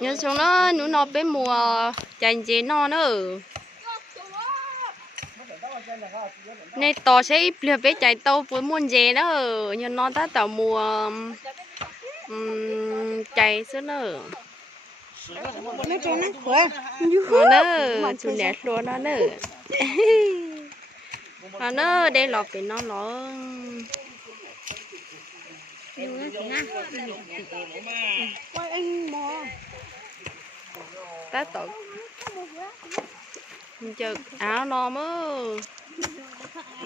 nhớ xuống nó bên mùa chành chế nó nữa nên to sẽ ít lừa bé chạy tàu với muôn dê đó nhưng nó đã tàu mùa chạy xuống nữa nó cho nó khỏe nó chủ nét luôn nó nữa nó đây lọt cái nó quay anh mò tá tội chờ áo nó mới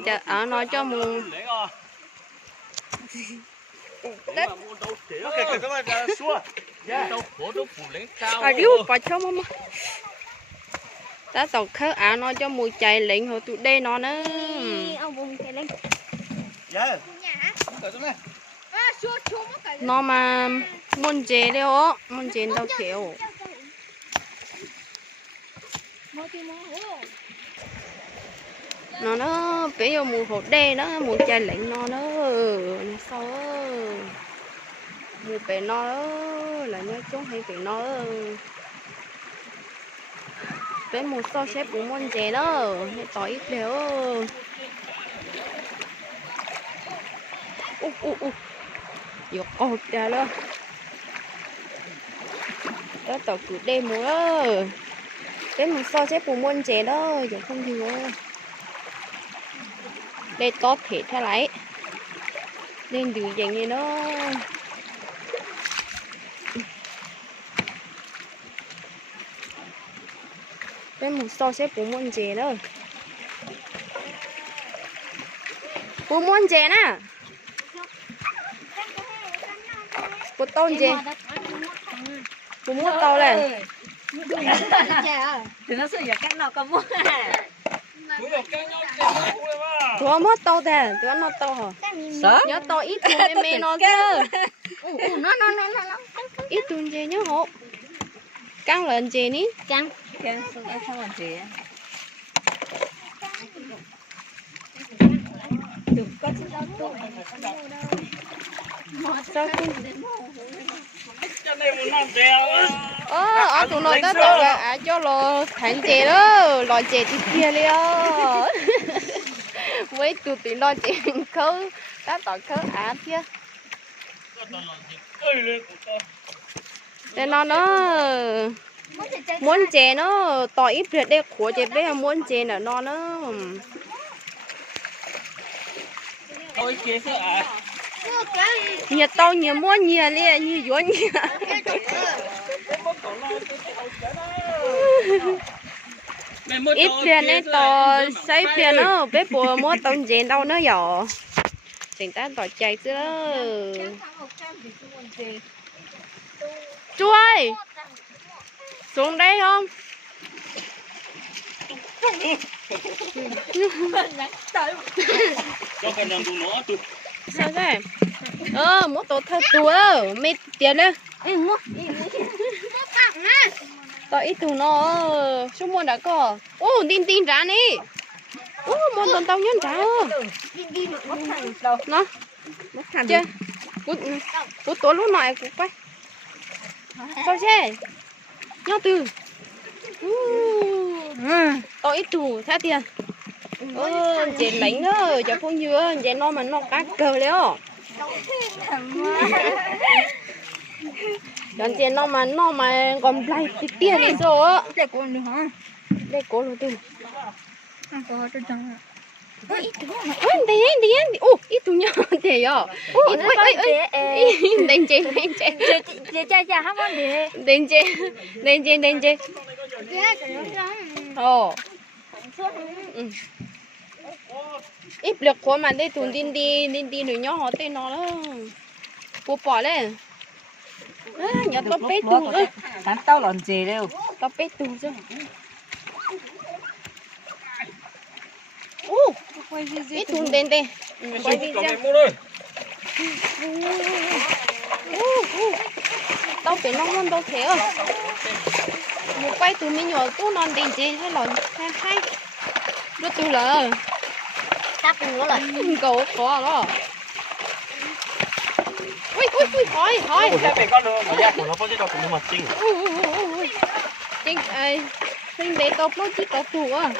chờ áo nó cho mù à điếu quả cho mama tá tội khớ áo nó cho mùi chạy lệnh hồi tụi đây nó nữa nó mà muốn chế đấy ó muốn chế đâu kiểu nó bây giờ mùi hột đê nó mùi chai lạnh nó sao mùi bể nó là nhớ chúng hay bể nó bé mùi so xếp cũng muốn chế đó hay tỏi ít đều vô cột ra luôn đó tàu cứ đêm mùi đó bé mùi so xếp cũng muốn chế đó giờ không gì nữa đây tốt thiệt thế lại nên từ dạng như nó cái một so xếp cũng muốn chè đó cũng muốn chè nè một tôn chè cũng muốn to lên thì nó sẽ là cái nào có mua tụi mất to thế tụi nó to hả sợ nhớ to ít tụi em nó chứ nó ít tụi chè nhớ hộ căng lên chè ní căng xong em không làm gì được có chứ đâu sao ở tụi nó đã tao là cho lo thành chè đó lo chè thì kia liền với tụi lo chè khâu đã tao khâu kia để nó muốn chè nó to ít được đây của chè bé muốn chè nó nhiều tao nhiều muốn nhiều liền nhiều dối nhiều ít liền này to xây liền nó bé bùa mua tao chè đâu nó dọ chúng ta tao chạy chứ chú ơi xuống đây không sao thế mua tổ thơ tua mẹ tiền đấy tao ít tụ nó số mua đã có tin ra nè mua tao tao nhớ ra nó chơi cút tổ lúc này cút quay sao thế nhớ từ tao ít tụ thế tiền chị lãnh đó cho phong dừa chị nó mà nó cá cờ đấy còn chị nó mà còn lại thì tiền đi rồi để con được hả đây cố rồi từ có cho chăng đi ít tụ nhau thế à đánh chị cha hát con để đánh chị ít lực của mình đây tụi đi nữa nhỏ họ tên nó đó cô bỏ lên nhớ tao bé tụ ơi hắn tao làm gì đâu tao bé tụ chứ ít tụi tên quay video tao bé nó muốn tao thế à một quay tụi mình nhỏ tụi non tiền gì hay là hay nó tụi là tắt nữa rồi cầu khó đó ui ui ui hỏi hỏi Ủa, thế mày con nó mà của nó có cái đó cũng mà chinh. ui chính ai mình để top nó chỉ top thủ à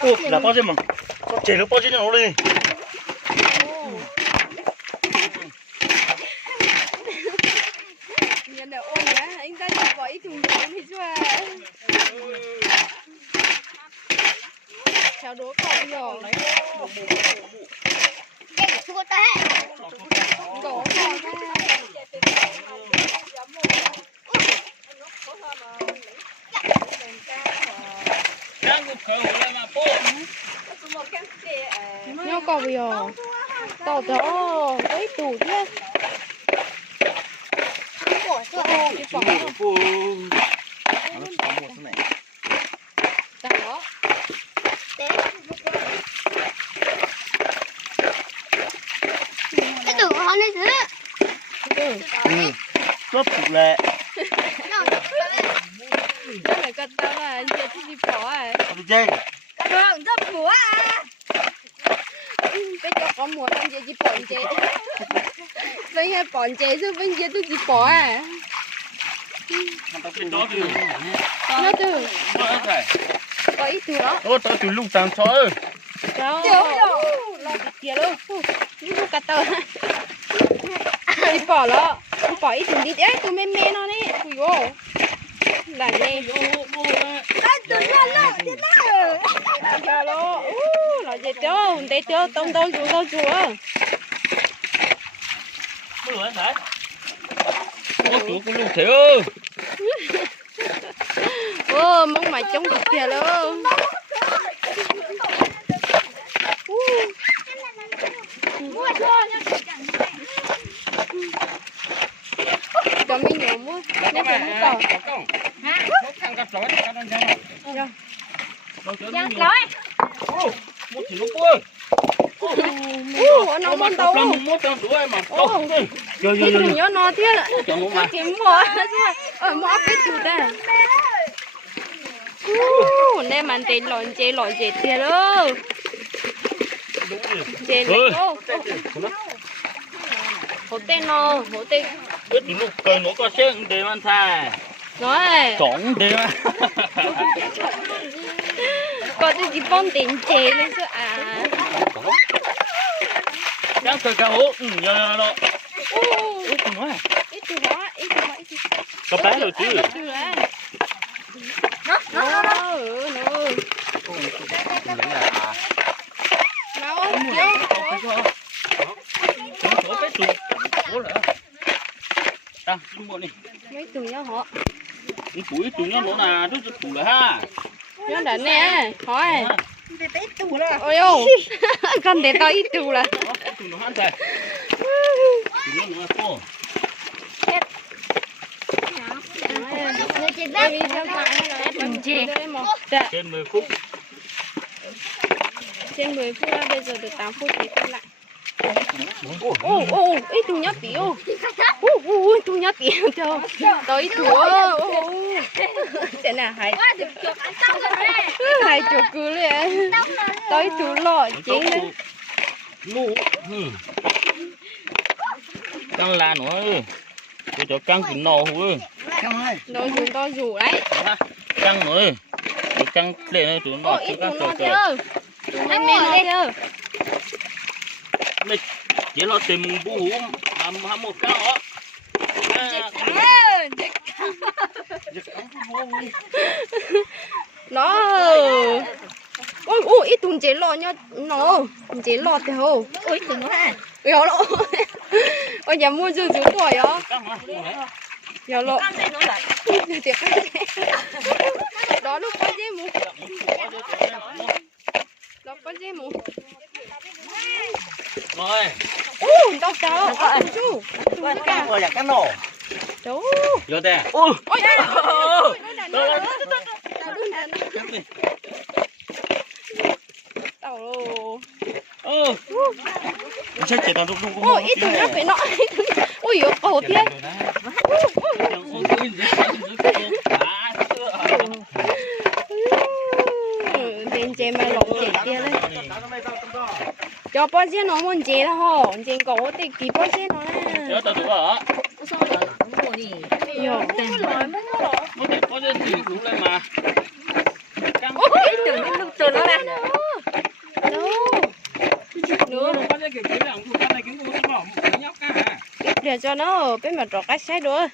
Ủa, là bao nhiêu mà? Có chế nó bao nhiêu nó đi. nhận được ôn nhá anh ta chỉ bỏ ít thùng giấy thì chưa chào đố cậu rồi đố cậu nhau cậu rồi tao đó với tủ nhá cái bỏ chẳng đó cái tưởng họ này chứ Rất phụ lệ. cái này cất tao là anh chơi đi bỏ à Đi chơi. đường rất búa à cái chỗ có mùa anh chơi chỉ bỏ anh chơi với hai bỏ anh chơi chứ với chơi tôi chỉ bỏ à nó từ có ít từ đó Ủa, tao từ lúc tàng thôi. cháu lo thịt kia luôn những lúc cắt tao đi bỏ nó đi bỏ ít thùng đi đấy tôi mê mê nó đấy ui vô là nè tôi lên lên thế nào giờ lo là gì chứ để chứ tông tông chú Có lửa hả? Có chủ của lúc thế ơi. ô mong mày chống thịt kia luôn cho mình nhiều mua nên phải mua tàu Một thì lúc ơi. nó muốn tàu Một tao đuổi mà. Yo thì đừng nhớ nó thế là Cho nó nó mà. chỉ mua ở mua áp cái chủ đây nên mình tiền lộn dệt tiền luôn dệt luôn hổ tên nó hổ tên Biết từ lúc cười nó có xe để ăn thà. nói Trống để mà. có cái gì bom tiền chè lên chứ à Đang cười cả hố. Nhờ nó. Ít từ nó. ít từ đó Có bé rồi chứ. nó Ta, chúng bộ này. mấy tụi nhá họ Cái củi tụi nó là rất thủ là ha. nó đã nè hỏi ít tủ là ôi ô con để tao ít tụ là Tụi nó ăn thầy. Tụi nó to. vì sao phải mình chè Trên 10 phút. trên 10 phút là bây giờ được 8 phút thì quay lại ít tụ nhá tí tụ nhá tí cho tới chúa thế nào hai chục cứ liền tới chú lọ chính đấy Lũ. Căng là nữa. Tôi cho căng thì nò hú. nó rủ đấy Căng nữa. Căng lên tụi nó ít căng tụ nó trời. chưa tụ mê nó chưa Chỉ lo tìm bú hú mà một cái đó. nó ôi ít tụ chế lọ nhá nó chế lọ thì hô ôi tụi nó à giờ lọ ôi nhà mua dư chú tuổi đó giờ lọ tiệc đó lúc có dễ mua đó có dễ mua Rồi. đâu cháu chú Rồi là cái nổ. chú Vô đây. Ôi. ôi tao lô Chết chết tao đúng ôi ít tụi nó phải nọ ôi yếu cổ thiên đến chè mày lộn chè kia đấy cho bao nhiêu nó muốn chế là họ chế có ô tịch tí bao nhiêu nó Nhớ nè tao tụi hả? Sao mà nó mua đi. yo Có thể có thể chỉ xuống lên mà. Cái tưởng nó lục từ nó là. no Có thể kiểu cái này cũng có thể kiếm cũng có thể nhóc cả. để cho nó ở bên mặt trọ cách sai nữa